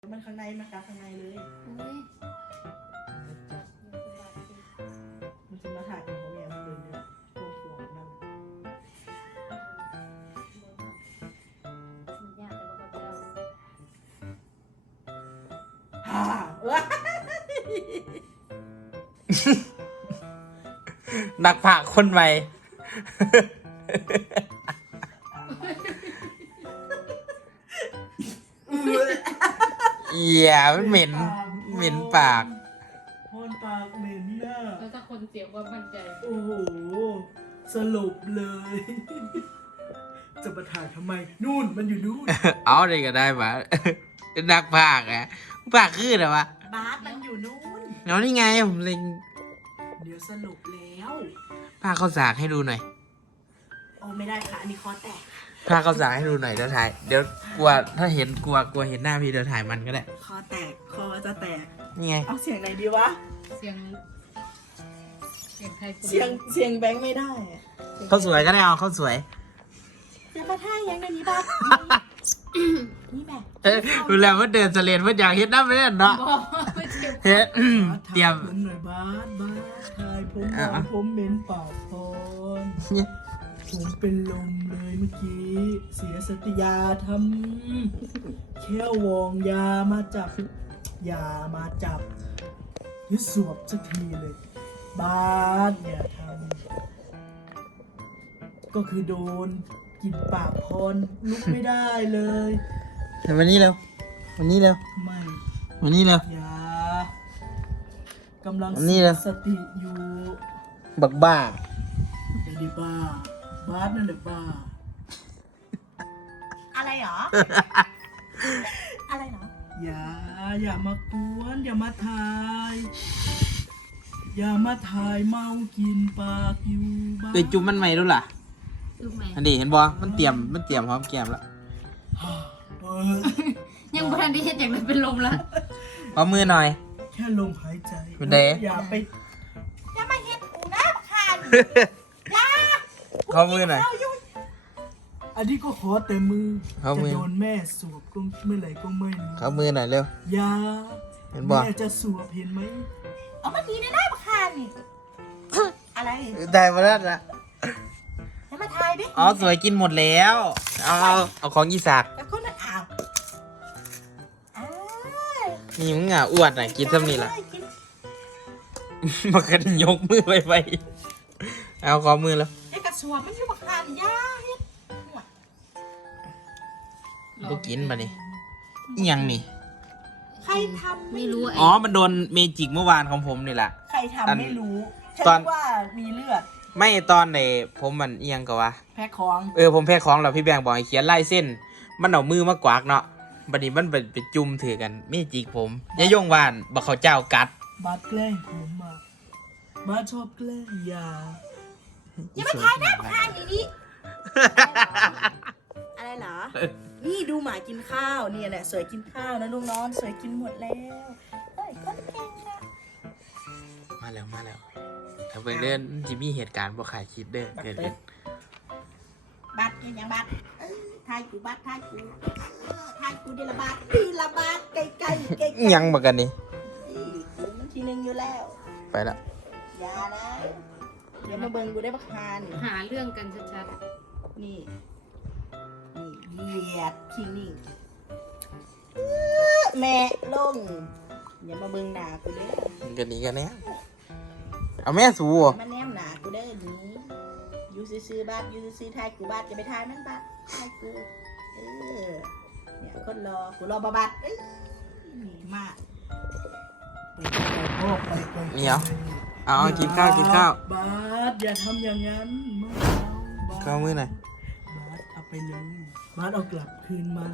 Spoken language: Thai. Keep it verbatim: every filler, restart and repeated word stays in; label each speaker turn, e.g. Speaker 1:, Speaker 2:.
Speaker 1: มันข้างในมันกัดข้างในเลยมันจะมาถ่ายเป็นของแม่มันเดินเดินโค้งโค้งนั่นฮ่าเอ้ย
Speaker 2: นักผ่าคนใหม่ เหี้ยมันเหม็นเหม็นปาก
Speaker 1: พอนปากเหม็นน่ะ
Speaker 3: แล้วถ้าคนเสียความมั่นใจ
Speaker 1: โอ้โหสรุปเลย จะมาถ่ายทำไมนู่นมันอยู่นู่น
Speaker 2: เอาได้ก็ได้ปะ นักภาคอะภาคคืออะไรวะ
Speaker 1: บาสมันอยู่นู่น
Speaker 2: เอานี่ไงผมเล็ง
Speaker 1: เดี๋ยวสรุปแล้ว
Speaker 2: ภาคข้าวสากให้ดูหน่อย
Speaker 1: โอ้ไม่ได้ค่ะอันนี้คอแตก
Speaker 2: ภาคข้าวสากให้ดูหน่อยเดี๋ยวถ่ายเดี๋ยวกลัวถ้าเห็นกลัวกลัวเห็นหน้าพี่เดี๋ยวถ่ายมันก็ได้
Speaker 1: คอแตกคอจะแตก
Speaker 2: นี่ไง
Speaker 1: เอาเสียงไหนดีวะ
Speaker 3: เสียงเสียงไทย
Speaker 1: เสียงเสียงแบงค์ไม่ได้อะ
Speaker 2: ข้าวสวยก็ได้เอาข้าวสวย
Speaker 1: จะมาท่ายังไงนี้บ้างนี่แบบ
Speaker 2: เอ้ยดูแล้วว่าเดินเสลียนว่าอยากเห็นหน้าไม่ได้เนาะ
Speaker 3: บอกไม่เจ็บ
Speaker 2: เฮ็ดเตรียม
Speaker 1: ผมหน่อยบาสบาสถ่ายผมบ
Speaker 2: อ่ะ
Speaker 1: อกผมเหม็นปากพรผมเป็นลมเลยเมื่อกี้ เสียสติยาทำแค่วองยามาจับยามาจับยึดสวบสักทีเลย บาสอย่าทำก็คือโดนกินปากพรลุกไม่ได้เลย
Speaker 2: วันนี้เร็ววันนี้เร็ว
Speaker 1: ไม่
Speaker 2: วันนี้เร็ว
Speaker 1: อย่ากำลัง
Speaker 2: อันนี้เหรอ
Speaker 1: สติอยู่
Speaker 2: บักบ้า
Speaker 1: เดี๋ยวดีบ้าบาสนั่นแหละบ้า อะไรหรอ อะไรหรอ อย่า อย่ามากวนอย่ามาถ่าย อย่ามาถ่ายเมากินปากอยู่บ้าน
Speaker 2: เคยจุ่มมันไหมรู้ล่ะ
Speaker 3: ลูกแม่
Speaker 2: อันนี้เห็นบ่มันเตรียมมันเตรียมพร้อมแก้มแล้ว
Speaker 1: เออ
Speaker 3: ยังบ่ทันได้เฮ็ดอย่างนั้นเป็นลมแล้ว
Speaker 2: ขอมือหน่อย
Speaker 1: แค่ลมหายใจ
Speaker 2: คุณเด๋
Speaker 1: อย่าไป อย่ามาเห็นกูนะคัน
Speaker 2: ขอมือหน่อย
Speaker 1: อันนี้ก็ขอแต่มือ
Speaker 2: เอามื
Speaker 1: จะ
Speaker 2: อ
Speaker 1: โดนแม่สวบก็เมื่อไหร่ก็ไม่รู้
Speaker 2: ขอมือหน่อยเร็ว
Speaker 1: อย่า
Speaker 2: เห็นบ่
Speaker 1: แม่จะสวบเห็นไหมเอามาทีนะได้ปะคานนี่ อะไร
Speaker 2: ได้มาแล้วนะ
Speaker 1: ให้มาทายดิ
Speaker 2: อ๋อสวยกินหมดแล้วเอาเอาเอาของอีสาก
Speaker 1: แล้วก็นั่นอ้าวอ้าว
Speaker 2: นี่มึงอ่ะอ้วนอ่ะกินซ้ำนี่ล่ะ
Speaker 1: กิน
Speaker 2: มากันยกมือไปไปเอาขอมือแล้ว
Speaker 1: ไอ้กระสวบมันอยู่ปะคานย่าเฮ็ด
Speaker 2: กูกินมาดิอิหยังนี่
Speaker 1: ใครทำ
Speaker 3: ไม่รู้ไอ้
Speaker 2: อ๋อมันโดนเมจิกเมื่อวานของผมนี่แหละ
Speaker 1: ใคร
Speaker 2: อัน
Speaker 1: ทำไม่รู้ฉัน
Speaker 2: ตอน
Speaker 1: คิดว่ามีเลือด
Speaker 2: ไม่ตอนในผมมันเอียงก็วะ
Speaker 1: แพ้ของ
Speaker 2: เออผมแพ้ของแล้วพี่แบงค์บอกให้เขียนลายเส้น มันเอามือมากวากเนาะบัดนี้มันไปไปจุ่มถือกันเมจิกผมอย่าโยงว่านบักเขาเจ้ากัด
Speaker 1: บาสแกล้งผมอ่ะบาสชอบแกล้งอย่า
Speaker 2: อย่ามาทายหน้า
Speaker 1: ข้างนี้นี่ อะไรเหรอ นี่ดูหมากินข้าวเนี่ยแหละสวยกินข้าวนะลูกน้องสวยกินหมดแล้วเฮ้ยคนเก่งนะ
Speaker 2: มาแล้วมาแล้วถ้าเบิ่งเดินจิมีเหตุการณ์บ่ขายคิดเด้อเกิดขึ้น
Speaker 1: บัตรยังบัตรเอ้ยทายกูบัตรทายกูเออทายกูเดละบัตรดีละบัตรไกลไกลไกล
Speaker 2: อิหยังบักกันนี่
Speaker 1: กูมันทีหนึงอยู่แล้ว
Speaker 2: ไปละ
Speaker 1: อย่านะเดี๋ยวมาเบิ่งกูได้บักฮาน
Speaker 3: หาเรื่องกันชัด
Speaker 1: นี่นี่เหยียดคิงนี่แม่ลงอย่ามาเบิ่งหน้ากูเด้อ
Speaker 2: มันกันนี้กันเนี้ยเอาแม่สูบ่
Speaker 1: มันแนมหนากูเด้อหนี้อยู่ซื้อๆบ้านอยู่ซื้อๆทายกูบ้านจะไปทายมันบ้านทายกูเออเนี่ยคนรอกูรอบาบัดเอ้ยหนีมากไปไปพ่อไปไป
Speaker 2: เหนียวเอาเอากินข้าวกินข้าว
Speaker 1: บาสอย่าทำอย่างนั้นไม่เอาบาส
Speaker 2: เข้ามือหน่อย
Speaker 1: บาสเอาไปเลยบาสเอากลับคืนมา